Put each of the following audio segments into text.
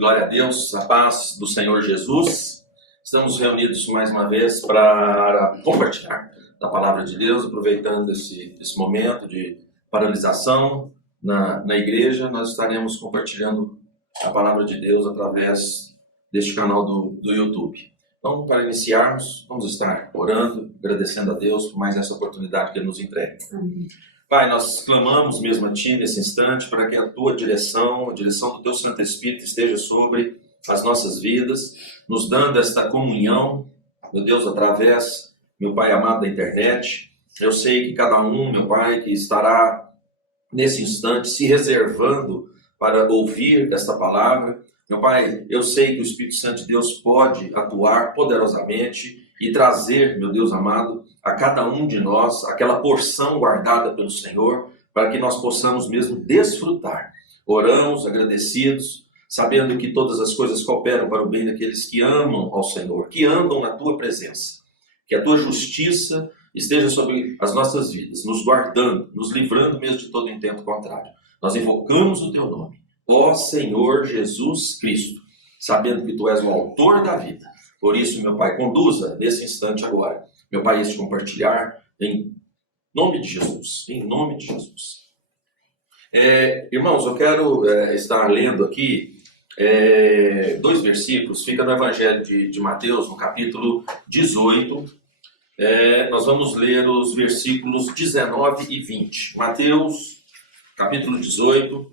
Glória a Deus, a paz do Senhor Jesus. Estamos reunidos mais uma vez para compartilhar da palavra de Deus, aproveitando esse momento de paralisação na igreja. Nós estaremos compartilhando a palavra de Deus através deste canal do YouTube. Então, para iniciarmos, vamos estar orando, agradecendo a Deus por mais essa oportunidade que Ele nos entrega. Amém. Pai, nós clamamos mesmo a Ti nesse instante para que a Tua direção, a direção do Teu Santo Espírito esteja sobre as nossas vidas, nos dando esta comunhão, meu Deus, através, meu Pai amado, da internet. Eu sei que cada um, meu Pai, que estará nesse instante se reservando para ouvir esta palavra, meu Pai, eu sei que o Espírito Santo de Deus pode atuar poderosamente e trazer, meu Deus amado, a cada um de nós aquela porção guardada pelo Senhor, para que nós possamos mesmo desfrutar. Oramos agradecidos, sabendo que todas as coisas cooperam para o bem daqueles que amam ao Senhor, que andam na Tua presença. Que a Tua justiça esteja sobre as nossas vidas, nos guardando, nos livrando mesmo de todo intento contrário. Nós invocamos o Teu nome, ó Senhor Jesus Cristo, sabendo que Tu és o autor da vida. Por isso, meu Pai, conduza nesse instante agora, meu Pai, este compartilhar em nome de Jesus, em nome de Jesus. Irmãos, eu quero estar lendo aqui dois versículos, fica no Evangelho de Mateus, no capítulo 18, nós vamos ler os versículos 19 e 20. Mateus, capítulo 18,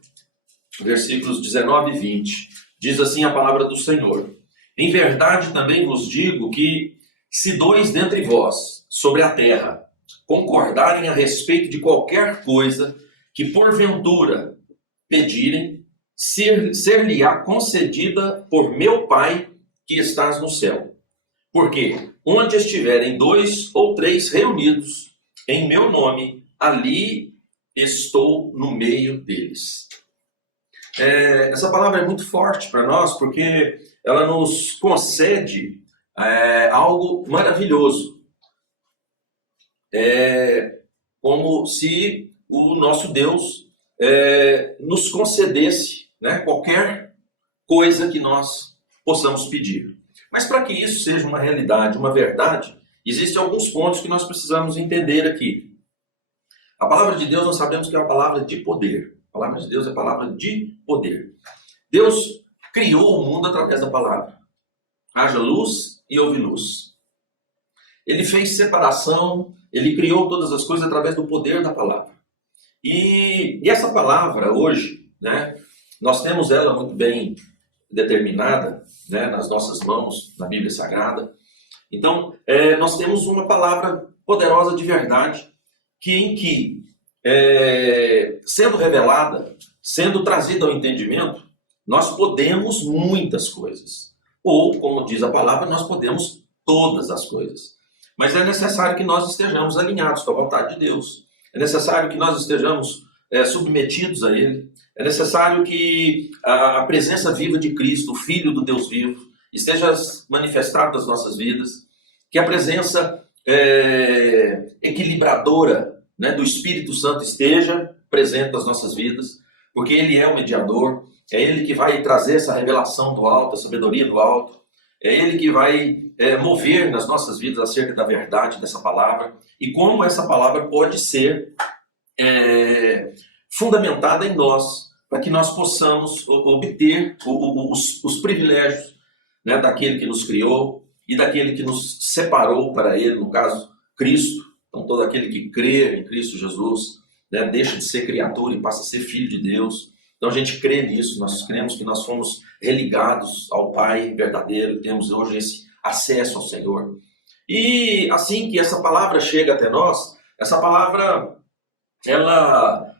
versículos 19 e 20. Diz assim a palavra do Senhor: Em verdade também vos digo que, se dois dentre vós, sobre a terra, concordarem a respeito de qualquer coisa que porventura pedirem, ser-lhe-á concedida por meu Pai que estás no céu. Porque onde estiverem dois ou três reunidos em meu nome, ali estou no meio deles. Essa palavra é muito forte para nós, porque ela nos concede algo maravilhoso. Como se o nosso Deus nos concedesse, né, qualquer coisa que nós possamos pedir. Mas para que isso seja uma realidade, uma verdade, existem alguns pontos que nós precisamos entender aqui. A palavra de Deus, nós sabemos que é uma palavra de poder. A palavra de Deus é palavra de poder. Deus criou o mundo através da palavra. Haja luz e houve luz. Ele fez separação, ele criou todas as coisas através do poder da palavra. E essa palavra hoje, né, nós temos ela muito bem determinada, né, nas nossas mãos, na Bíblia Sagrada. Então, nós temos uma palavra poderosa de verdade, em que, sendo revelada, sendo trazida ao entendimento, nós podemos muitas coisas. Ou, como diz a palavra, nós podemos todas as coisas. Mas é necessário que nós estejamos alinhados com a vontade de Deus. É necessário que nós estejamos submetidos a Ele. É necessário que a presença viva de Cristo, o Filho do Deus vivo, esteja manifestada nas nossas vidas. Que a presença equilibradora, né, do Espírito Santo esteja presente nas nossas vidas. Porque Ele é o mediador. É Ele que vai trazer essa revelação do alto, a sabedoria do alto. É Ele que vai mover nas nossas vidas acerca da verdade dessa palavra. E como essa palavra pode ser fundamentada em nós, para que nós possamos obter os privilégios, né, daquele que nos criou e daquele que nos separou para Ele, no caso, Cristo. Então, todo aquele que crê em Cristo Jesus, né, deixa de ser criatura e passa a ser filho de Deus. Então a gente crê nisso, nós cremos que nós fomos religados ao Pai verdadeiro, temos hoje esse acesso ao Senhor. E assim que essa palavra chega até nós, essa palavra, ela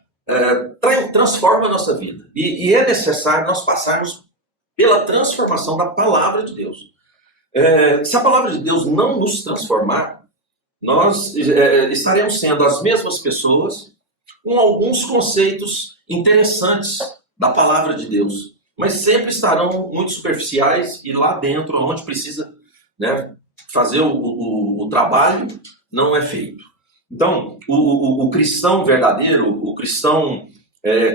transforma a nossa vida. E é necessário nós passarmos pela transformação da palavra de Deus. Se a palavra de Deus não nos transformar, nós estaremos sendo as mesmas pessoas com alguns conceitos interessantes da palavra de Deus, mas sempre estarão muito superficiais e lá dentro, onde precisa, né, fazer o trabalho, não é feito. Então, o cristão verdadeiro, o cristão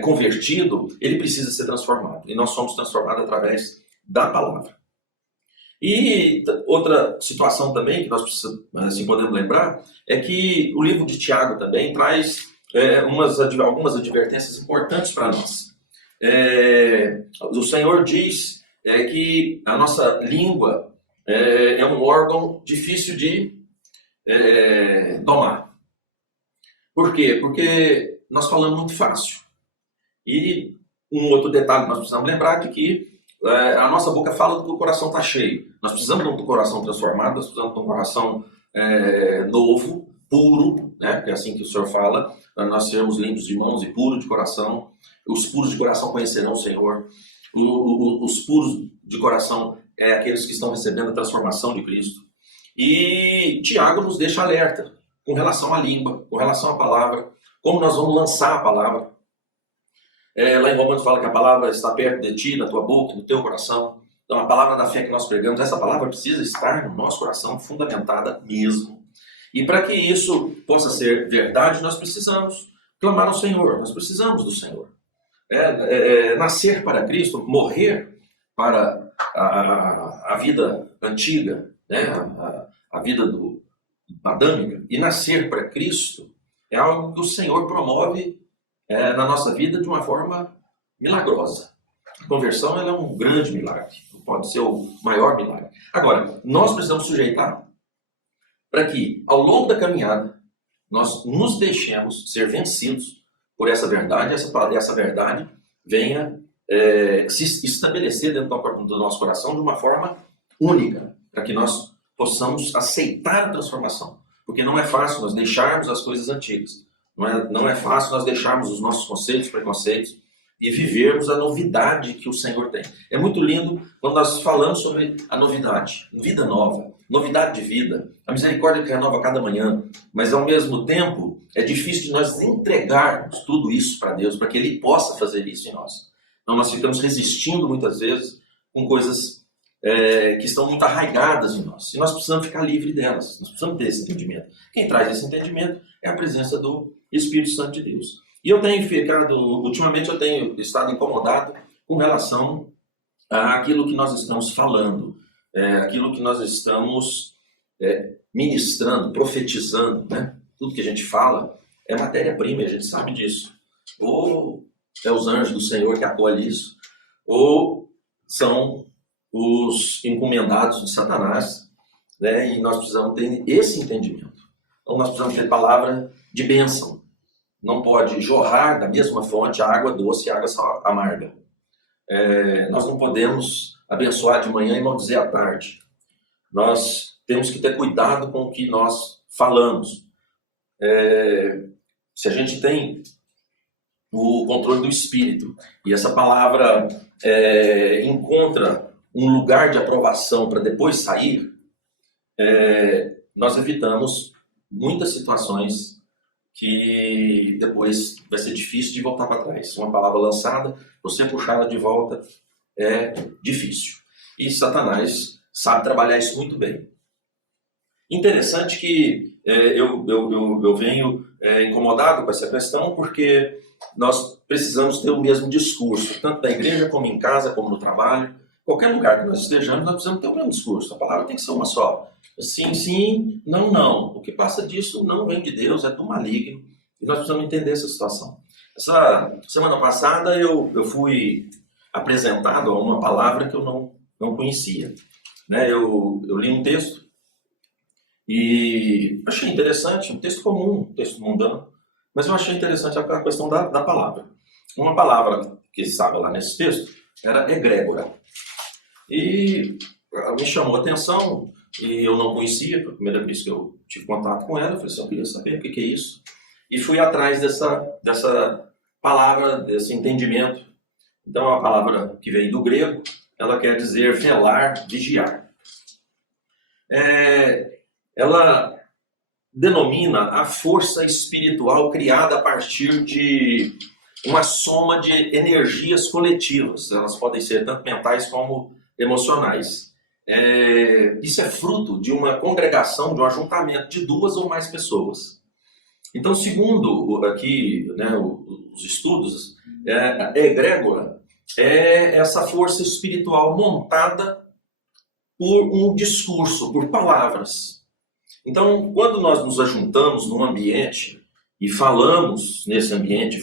convertido, ele precisa ser transformado. E nós somos transformados através da palavra. E outra situação também que nós precisamos, assim, podemos lembrar é que o livro de Tiago também traz algumas advertências importantes para nós. O Senhor diz que a nossa língua é um órgão difícil de domar. Por quê? Porque nós falamos muito fácil. E um outro detalhe que nós precisamos lembrar é que a nossa boca fala do que o coração está cheio. Nós precisamos de um coração transformado, nós precisamos de um coração novo, puro, né? Que é assim que o Senhor fala, para nós sermos limpos de mãos e puros de coração. Os puros de coração conhecerão o Senhor. Os puros de coração é aqueles que estão recebendo a transformação de Cristo. E Tiago nos deixa alerta com relação à língua, com relação à palavra, como nós vamos lançar a palavra. Lá em Romanos fala que a palavra está perto de ti, na tua boca, no teu coração. Então a palavra da fé que nós pregamos, essa palavra precisa estar no nosso coração, fundamentada mesmo. E para que isso possa ser verdade, nós precisamos clamar ao Senhor, nós precisamos do Senhor. Nascer para Cristo, morrer para a vida antiga, né? a vida adâmica, e nascer para Cristo é algo que o Senhor promove na nossa vida de uma forma milagrosa. A conversão é um grande milagre, pode ser o maior milagre. Agora, nós precisamos sujeitar para que, ao longo da caminhada, nós nos deixemos ser vencidos por essa verdade, essa verdade venha se estabelecer dentro do nosso coração de uma forma única, para que nós possamos aceitar a transformação. Porque não é fácil nós deixarmos as coisas antigas. Não é fácil nós deixarmos os nossos conceitos, preconceitos e vivermos a novidade que o Senhor tem. É muito lindo quando nós falamos sobre a novidade, vida nova, novidade de vida, a misericórdia que renova cada manhã, mas ao mesmo tempo é difícil de nós entregarmos tudo isso para Deus, para que Ele possa fazer isso em nós. Então nós ficamos resistindo muitas vezes com coisas que estão muito arraigadas em nós. E nós precisamos ficar livres delas, nós precisamos ter esse entendimento. Quem traz esse entendimento é a presença do Espírito Santo de Deus. E ultimamente eu tenho estado incomodado com relação àquilo que nós estamos falando, aquilo que nós estamos ministrando, profetizando, né? Tudo que a gente fala é matéria-prima, e a gente sabe disso. Ou é os anjos do Senhor que acolhem isso, ou são os encomendados de Satanás, né? E nós precisamos ter esse entendimento. Então nós precisamos ter palavra de bênção. Não pode jorrar da mesma fonte a água doce e a água amarga. Nós não podemos abençoar de manhã e maldizer à tarde. Nós temos que ter cuidado com o que nós falamos. Se a gente tem o controle do Espírito e essa palavra encontra um lugar de aprovação para depois sair, nós evitamos muitas situações que depois vai ser difícil de voltar para trás. Uma palavra lançada, você puxá-la de volta é difícil. E Satanás sabe trabalhar isso muito bem. Interessante que eu venho incomodado com essa questão porque nós precisamos ter o mesmo discurso, tanto na igreja como em casa, como no trabalho. Qualquer lugar que nós estejamos, nós precisamos ter o mesmo discurso. A palavra tem que ser uma só. Sim, sim, não, não. O que passa disso não vem de Deus, é do maligno. E nós precisamos entender essa situação. Essa semana passada eu fui apresentado a uma palavra que eu não conhecia. Né? Eu li um texto e achei interessante, um texto comum, um texto mundano, mas eu achei interessante a questão da palavra. Uma palavra que estava lá nesse texto era egrégora. E me chamou a atenção, e eu não conhecia, foi a primeira vez que eu tive contato com ela. Eu falei assim, eu queria saber o que é isso. E fui atrás dessa palavra, desse entendimento. Então, a palavra que vem do grego, ela quer dizer velar, vigiar. Ela denomina a força espiritual criada a partir de uma soma de energias coletivas. Elas podem ser tanto mentais como emocionais. Isso é fruto de uma congregação, de um ajuntamento de duas ou mais pessoas. Então, segundo aqui, né, os estudos, a egrégora é essa força espiritual montada por um discurso, por palavras. Então, quando nós nos ajuntamos num ambiente e falamos nesse ambiente,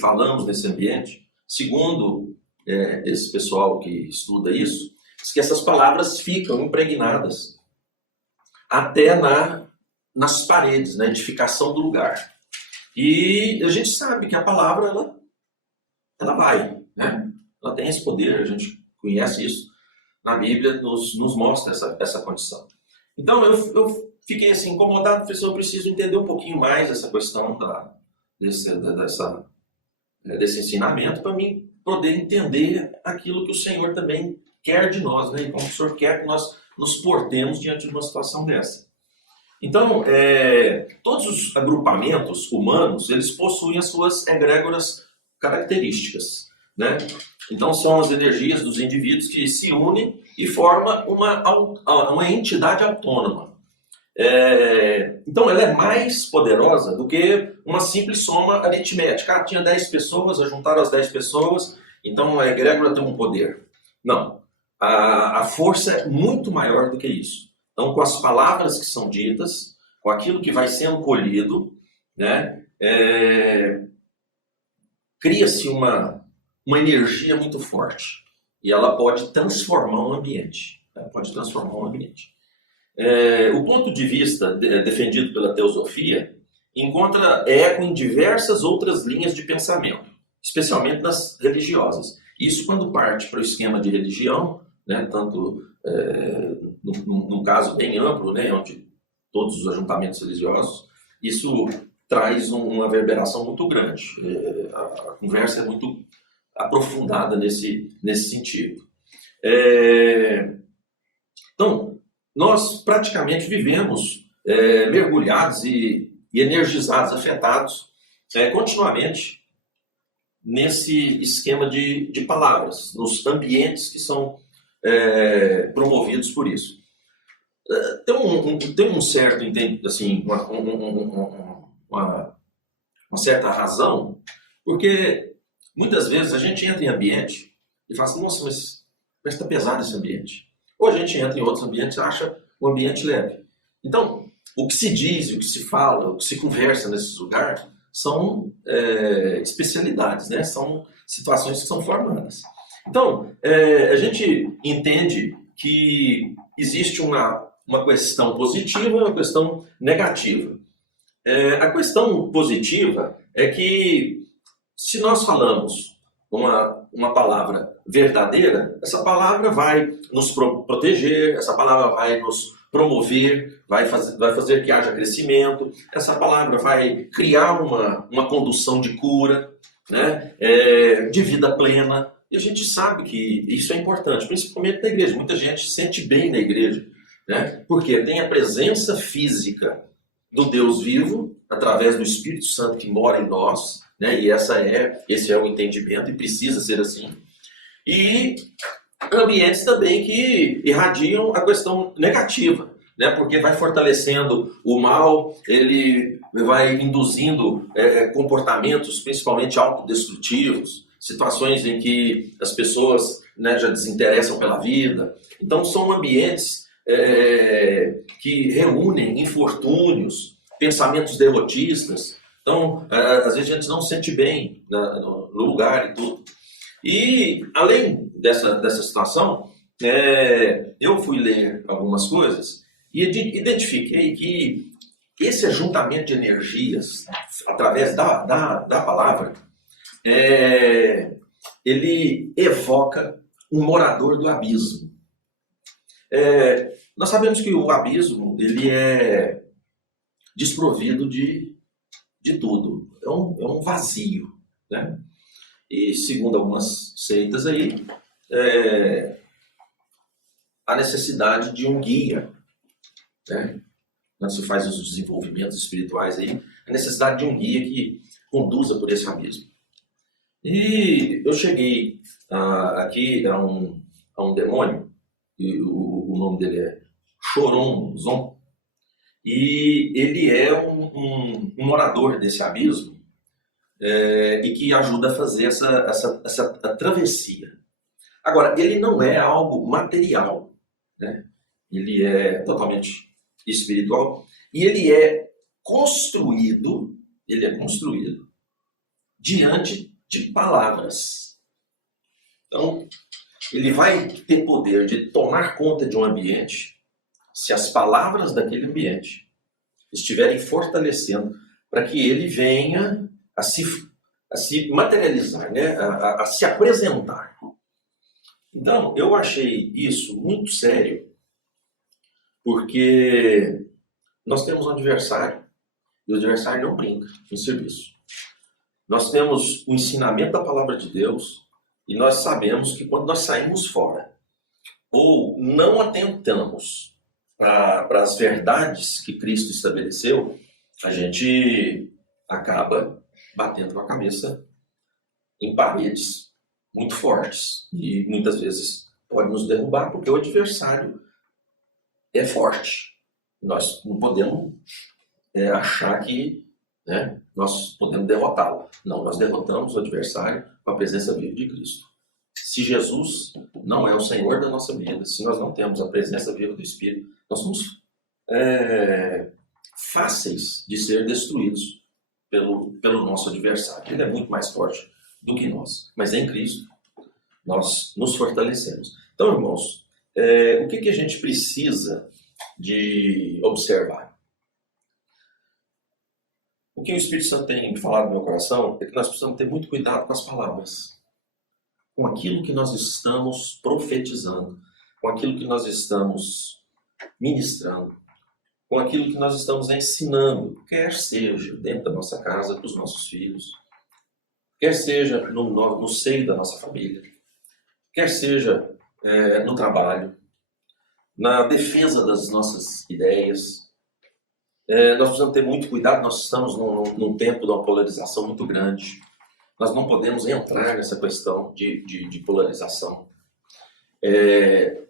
segundo esse pessoal que estuda isso, diz que essas palavras ficam impregnadas até nas paredes, na edificação do lugar. E a gente sabe que a palavra, ela vai, né? Ela tem esse poder, a gente conhece isso. Na Bíblia nos mostra essa condição. Então eu fiquei assim incomodado, professor, eu preciso entender um pouquinho mais essa questão desse ensinamento para mim poder entender aquilo que o Senhor também quer de nós, né? E como o Senhor quer que nós nos portemos diante de uma situação dessa. Então, todos os agrupamentos humanos, eles possuem as suas egrégoras características, né? Então, são as energias dos indivíduos que se unem e formam uma entidade autônoma. Então, ela é mais poderosa do que uma simples soma aritmética. Tinha 10 pessoas, juntaram as 10 pessoas, então a egrégora tem um poder. Não. A força é muito maior do que isso. Então, com as palavras que são ditas, com aquilo que vai sendo colhido, né, cria-se uma energia muito forte. E ela pode transformar um ambiente. O ponto de vista defendido pela teosofia encontra eco em diversas outras linhas de pensamento, especialmente nas religiosas. Isso quando parte para o esquema de religião, né, tanto num caso bem amplo, né, onde todos os ajuntamentos religiosos, isso traz uma reverberação muito grande. A conversa é muito aprofundada nesse sentido. Então, nós praticamente vivemos mergulhados e energizados, afetados continuamente nesse esquema de palavras, nos ambientes que são promovidos por isso. Tem um certo, assim, uma certa razão, porque muitas vezes a gente entra em ambiente e fala assim, nossa, mas está pesado esse ambiente. Ou a gente entra em outros ambientes e acha o ambiente leve. Então, o que se diz, o que se fala, o que se conversa nesses lugares são especialidades, né? São situações que são formadas. Então, a gente entende que existe uma questão positiva e uma questão negativa. A questão positiva é que se nós falamos uma palavra verdadeira, essa palavra vai nos proteger, essa palavra vai nos promover, vai fazer que haja crescimento, essa palavra vai criar uma condução de cura, né, de vida plena. E a gente sabe que isso é importante, principalmente na igreja. Muita gente se sente bem na igreja, né, porque tem a presença física do Deus vivo, através do Espírito Santo que mora em nós, né? E esse é o entendimento e precisa ser assim. E ambientes também que irradiam a questão negativa, né? Porque vai fortalecendo o mal, ele vai induzindo comportamentos principalmente autodestrutivos, situações em que as pessoas, né, já desinteressam pela vida. Então são ambientes que reúnem infortúnios, pensamentos derrotistas. Então, às vezes a gente não se sente bem no lugar e tudo. E, além dessa situação, eu fui ler algumas coisas e identifiquei que esse ajuntamento de energias, através da palavra, ele evoca um morador do abismo. Nós sabemos que o abismo ele é desprovido de tudo. É um vazio, né? E segundo algumas seitas aí, a necessidade de um guia, né? Quando se faz os desenvolvimentos espirituais aí, a necessidade de um guia que conduza por esse abismo. E eu cheguei aqui a um demônio, e o nome dele é Choronzon, e ele é um morador desse abismo e que ajuda a fazer essa travessia. Agora, ele não é algo material, né? Ele é totalmente espiritual e ele é construído diante de palavras. Então, ele vai ter poder de tomar conta de um ambiente se as palavras daquele ambiente estiverem fortalecendo para que ele venha a se materializar, né? a se apresentar. Então, eu achei isso muito sério, porque nós temos um adversário, e o adversário não brinca no serviço. Nós temos o ensinamento da palavra de Deus, e nós sabemos que quando nós saímos fora, ou não atentamos para as verdades que Cristo estabeleceu, a gente acaba batendo com a cabeça em paredes muito fortes. E muitas vezes pode nos derrubar, porque o adversário é forte. Nós não podemos achar que, né, nós podemos derrotá-lo. Não, nós derrotamos o adversário com a presença viva de Cristo. Se Jesus não é o Senhor da nossa vida, se nós não temos a presença viva do Espírito, nós somos fáceis de ser destruídos pelo nosso adversário. Ele é muito mais forte do que nós, mas em Cristo nós nos fortalecemos. Então, irmãos, o que a gente precisa de observar? O que o Espírito Santo tem falado no meu coração é que nós precisamos ter muito cuidado com as palavras, com aquilo que nós estamos profetizando, com aquilo que nós estamos ministrando, com aquilo que nós estamos ensinando, quer seja dentro da nossa casa, para os nossos filhos, quer seja no seio da nossa família, quer seja no trabalho, na defesa das nossas ideias. Nós precisamos ter muito cuidado, nós estamos num tempo de uma polarização muito grande. Nós não podemos entrar nessa questão de polarização.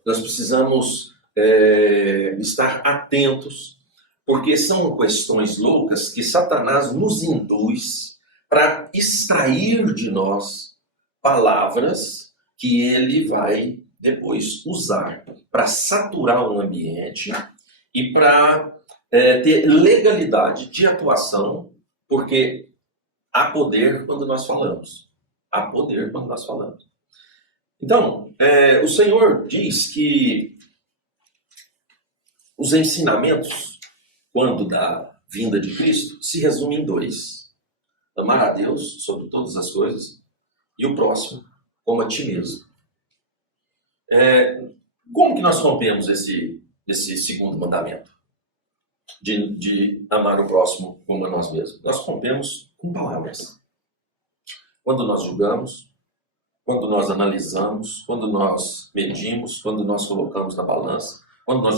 Nós precisamos estar atentos, porque são questões loucas que Satanás nos induz para extrair de nós palavras que ele vai depois usar para saturar o ambiente e para ter legalidade de atuação, porque há poder quando nós falamos. Há poder quando nós falamos. Então, o Senhor diz que os ensinamentos, quando da vinda de Cristo, se resumem em dois: amar a Deus sobre todas as coisas e o próximo como a ti mesmo. Como que nós rompemos esse segundo mandamento de amar o próximo como a nós mesmos? Nós rompemos com palavras. Quando nós julgamos, quando nós analisamos, quando nós medimos, quando nós colocamos na balança, quando nós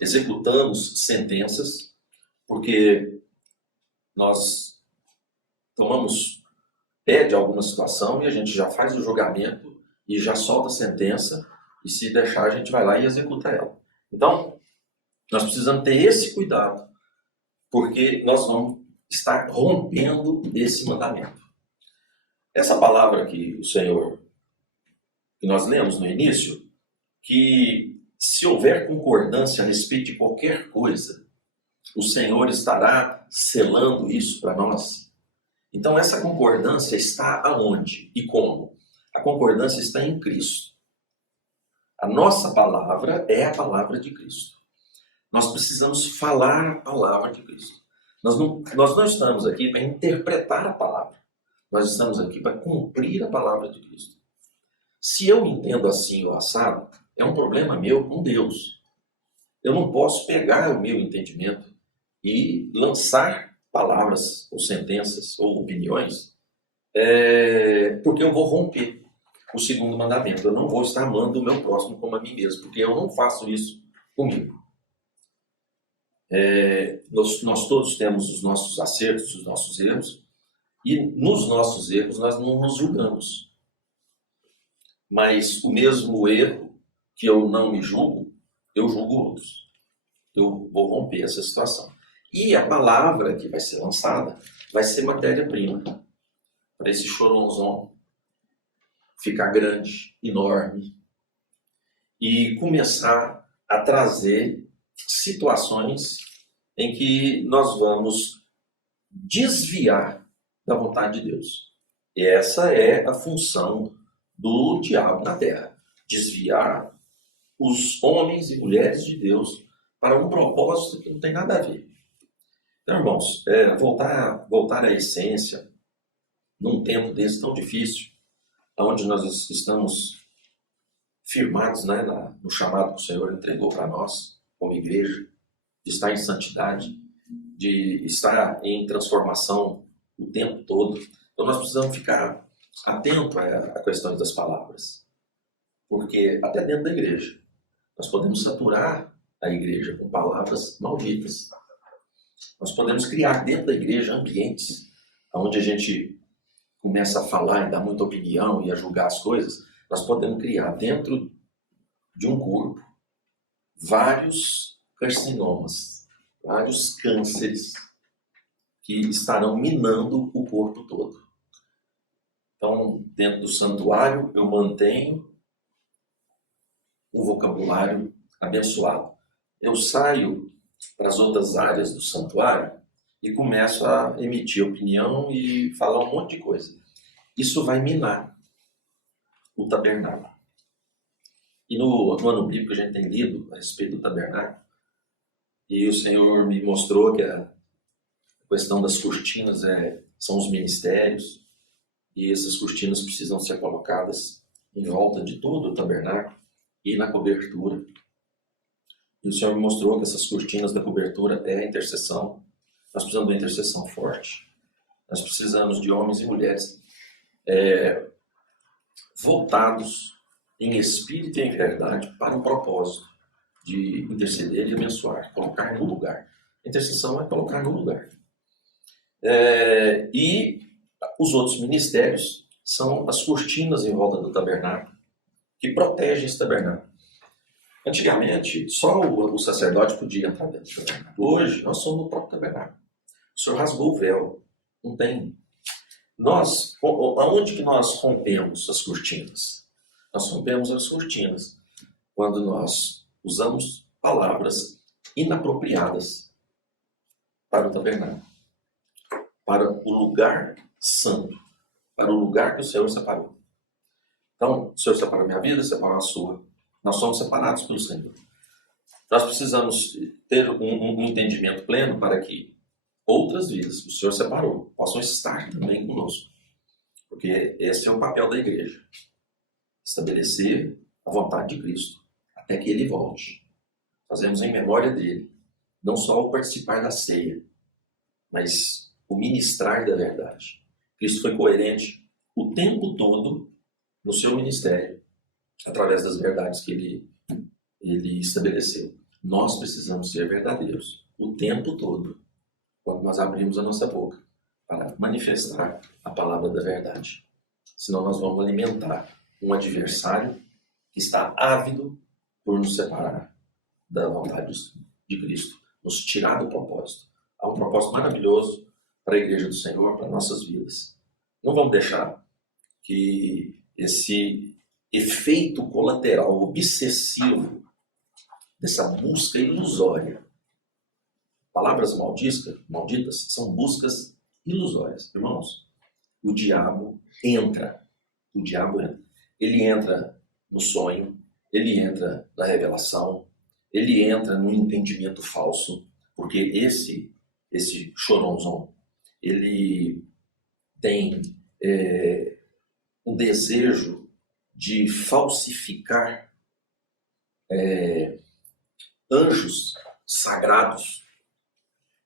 executamos sentenças, porque nós tomamos pé de alguma situação e a gente já faz o julgamento e já solta a sentença, e se deixar a gente vai lá e executa ela. Então, nós precisamos ter esse cuidado, porque nós vamos estar rompendo esse mandamento. Essa palavra que o Senhor, que nós lemos no início, que se houver concordância a respeito de qualquer coisa, o Senhor estará selando isso para nós. Então essa concordância está aonde e como? A concordância está em Cristo. A nossa palavra é a palavra de Cristo. Nós precisamos falar a palavra de Cristo. Nós não estamos aqui para interpretar a palavra. Nós estamos aqui para cumprir a palavra de Cristo. Se eu entendo assim o assado, é um problema meu com Deus. Eu não posso pegar o meu entendimento e lançar palavras ou sentenças ou opiniões, porque eu vou romper o segundo mandamento. Eu não vou estar amando o meu próximo como a mim mesmo, porque eu não faço isso comigo. Nós todos temos os nossos acertos, os nossos erros, e nos nossos erros nós não nos julgamos. Mas o mesmo erro que eu não me julgo, eu julgo outros. Eu vou romper essa situação. E a palavra que vai ser lançada vai ser matéria-prima para esse choronzão ficar grande, enorme, e começar a trazer situações em que nós vamos desviar da vontade de Deus. E essa é a função do diabo na terra, desviar os homens e mulheres de Deus para um propósito que não tem nada a ver. Então, irmãos, voltar à essência, num tempo desse tão difícil, onde nós estamos firmados, né, no chamado que o Senhor entregou para nós, como igreja, de estar em santidade, de estar em transformação o tempo todo. Então nós precisamos ficar atentos a questões das palavras, porque até dentro da igreja nós podemos saturar a igreja com palavras malditas. Nós podemos criar dentro da igreja ambientes onde a gente começa a falar e dar muita opinião e a julgar as coisas. Nós podemos criar dentro de um corpo vários carcinomas, vários cânceres que estarão minando o corpo todo. Então, dentro do santuário, eu mantenho um vocabulário abençoado. Eu saio para as outras áreas do santuário e começo a emitir opinião e falar um monte de coisa. Isso vai minar o tabernáculo. E no ano bíblico a gente tem lido a respeito do tabernáculo, e o Senhor me mostrou que a questão das cortinas são os ministérios, e essas cortinas precisam ser colocadas em volta de todo o tabernáculo e na cobertura. E o Senhor me mostrou que essas cortinas da cobertura é a intercessão. Nós precisamos de uma intercessão forte. Nós precisamos de homens e mulheres voltados em espírito e em verdade para um propósito de interceder e abençoar, colocar no lugar. A intercessão é colocar no lugar. E os outros ministérios são as cortinas em volta do tabernáculo, que protegem esse tabernáculo. Antigamente, só o sacerdote podia entrar dentro do tabernáculo. Hoje, nós somos o próprio tabernáculo. O Senhor rasgou o véu. Não tem. Aonde que nós rompemos as cortinas? Nós rompemos as cortinas quando nós usamos palavras inapropriadas para o tabernáculo, para o lugar santo, para o lugar que o Senhor separou. Então, o Senhor separou a minha vida, separou a sua. Nós somos separados pelo Senhor. Nós precisamos ter um entendimento pleno para que outras vidas que o Senhor separou possam estar também conosco. Porque esse é o papel da igreja. Estabelecer a vontade de Cristo até que Ele volte. Fazemos em memória dele. Não só o participar da ceia, mas o ministrar da verdade. Cristo foi coerente o tempo todo no seu ministério, através das verdades que ele estabeleceu. Nós precisamos ser verdadeiros o tempo todo, quando nós abrimos a nossa boca para manifestar a palavra da verdade. Senão nós vamos alimentar um adversário que está ávido por nos separar da vontade de Cristo, nos tirar do propósito. Há um propósito maravilhoso para a igreja do Senhor, para nossas vidas. Não vamos deixar que esse efeito colateral obsessivo dessa busca ilusória. Palavras malditas são buscas ilusórias. Irmãos, o diabo entra. Ele entra no sonho, ele entra na revelação, ele entra no entendimento falso, porque esse choronzão, ele tem um desejo de falsificar anjos sagrados.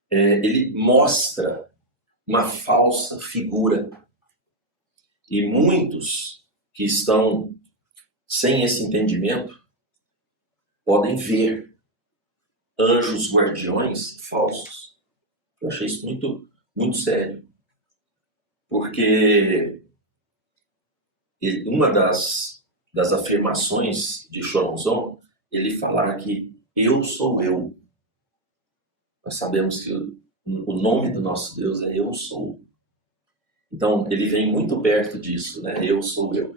Ele mostra uma falsa figura. E muitos que estão sem esse entendimento podem ver anjos guardiões falsos. Eu achei isso muito, muito sério. Porque uma das afirmações de Choronzon, ele falar que eu sou eu. Nós sabemos que o nome do nosso Deus é Eu Sou. Então, ele vem muito perto disso, né? Eu sou eu.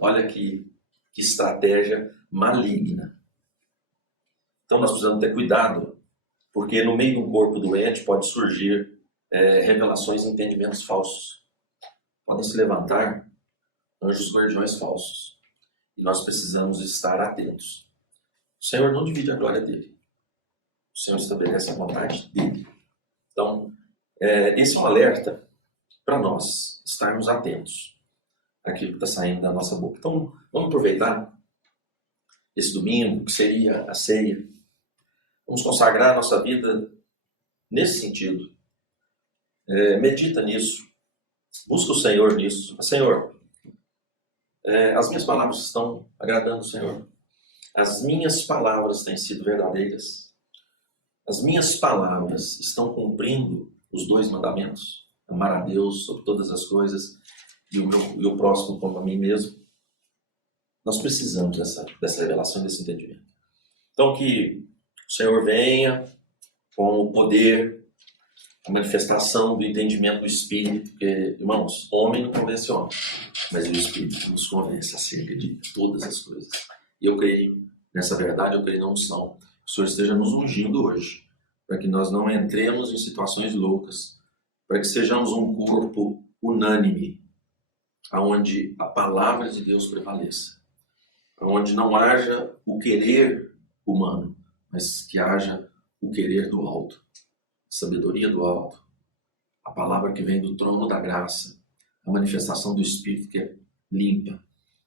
Olha que estratégia maligna. Então nós precisamos ter cuidado, porque no meio do corpo doente pode surgir revelações e entendimentos falsos. Podem se levantar anjos guardiões falsos. E nós precisamos estar atentos. O Senhor não divide a glória dele. O Senhor estabelece a vontade dele. Então, esse é um alerta para nós estarmos atentos àquilo que está saindo da nossa boca. Então, vamos aproveitar esse domingo, que seria a ceia. Vamos consagrar a nossa vida nesse sentido. Medita nisso. Busca o Senhor nisso. Senhor, as minhas palavras estão agradando o Senhor. As minhas palavras têm sido verdadeiras. As minhas palavras estão cumprindo os 2 mandamentos. Amar a Deus sobre todas as coisas e o próximo como a mim mesmo. Nós precisamos dessa revelação, desse entendimento. Então que o Senhor venha com o poder, a manifestação do entendimento do Espírito, porque, irmãos, homem não convence homem, mas o Espírito nos convence acerca de todas as coisas. E eu creio nessa verdade, eu creio na unção. O Senhor esteja nos ungindo hoje, para que nós não entremos em situações loucas, para que sejamos um corpo unânime, onde a palavra de Deus prevaleça, onde não haja o querer humano, mas que haja o querer do alto, a sabedoria do alto, a palavra que vem do trono da graça, a manifestação do Espírito que é limpa,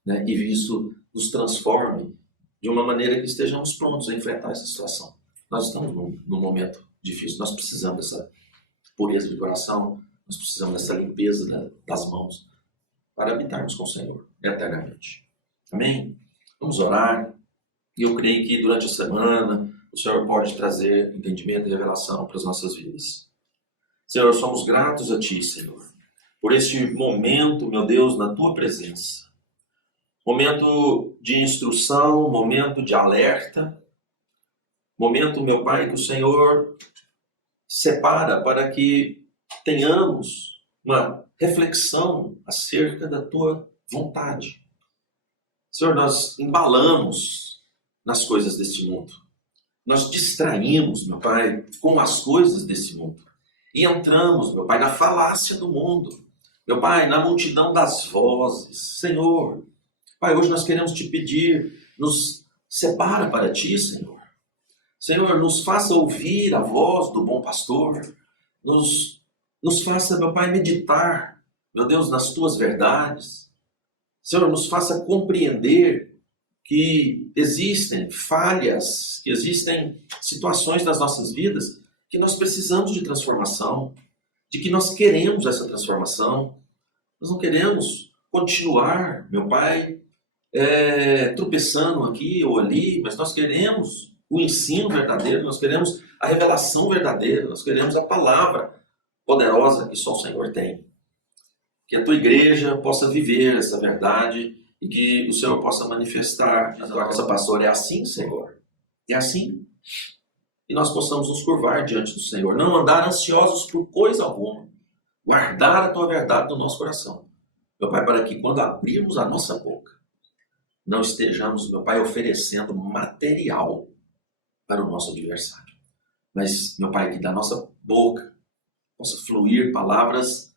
né? E isso nos transforme de uma maneira que estejamos prontos a enfrentar essa situação. Nós estamos num momento difícil, nós precisamos dessa pureza de coração, nós precisamos dessa limpeza das mãos para habitarmos com o Senhor eternamente. Amém? Vamos orar. E eu creio que durante a semana o Senhor pode trazer entendimento e revelação para as nossas vidas. Senhor, somos gratos a Ti, Senhor, por este momento, meu Deus, na Tua presença. Momento de instrução, momento de alerta, momento, meu Pai, que o Senhor separa para que tenhamos uma reflexão acerca da Tua vontade. Senhor, nós embalamos nas coisas deste mundo. Nós distraímos, meu Pai, com as coisas desse mundo. E entramos, meu Pai, na falácia do mundo. Meu Pai, na multidão das vozes. Senhor, Pai, hoje nós queremos Te pedir, nos separa para Ti, Senhor. Senhor, nos faça ouvir a voz do bom pastor. Nos faça, meu Pai, meditar, meu Deus, nas Tuas verdades. Senhor, nos faça compreender que existem falhas, que existem situações das nossas vidas que nós precisamos de transformação, de que nós queremos essa transformação. Nós não queremos continuar, meu Pai, tropeçando aqui ou ali, mas nós queremos o ensino verdadeiro, nós queremos a revelação verdadeira, nós queremos a palavra poderosa que só o Senhor tem. Que a Tua igreja possa viver essa verdade e que o Senhor possa manifestar na Tua casa, pastor. É assim, Senhor? É assim? E nós possamos nos curvar diante do Senhor, não andar ansiosos por coisa alguma, guardar a Tua verdade no nosso coração. Meu Pai, para que quando abrirmos a nossa boca, não estejamos, meu Pai, oferecendo material para o nosso adversário. Mas, meu Pai, que da nossa boca possa fluir palavras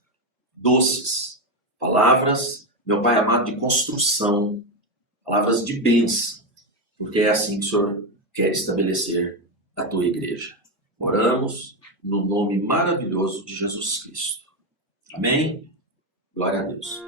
doces, palavras, meu Pai amado, de construção, palavras de bênção, porque é assim que o Senhor quer estabelecer a Tua igreja. Oramos no nome maravilhoso de Jesus Cristo. Amém? Glória a Deus.